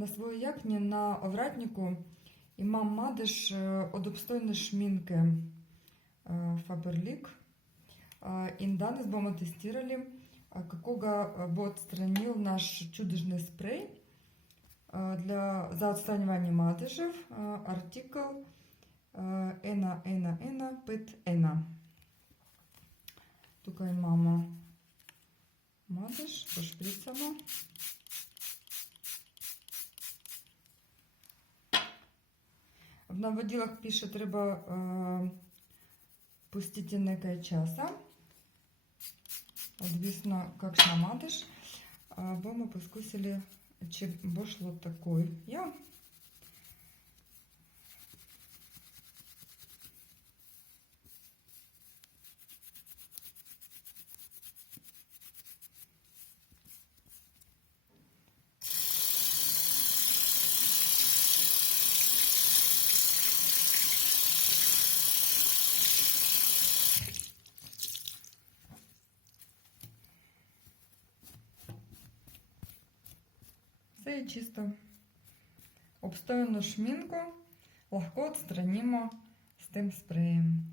На своїй якні на овратнику имам Мадыш от обстойної шминки Faberlic. И данный мы тестировали, какого бы отстранил наш чудесный спрей за отстранивание мадышев, артикл Ena Pet Ena. Тука и мама мадыш, пошприцала. В наводилах пише, треба пустити некое часа. Звісно, як намадиш, бо ми поскусили, чи бошло такой. Я це чисто обстояну шмінку легко відстранимо з тим спреєм.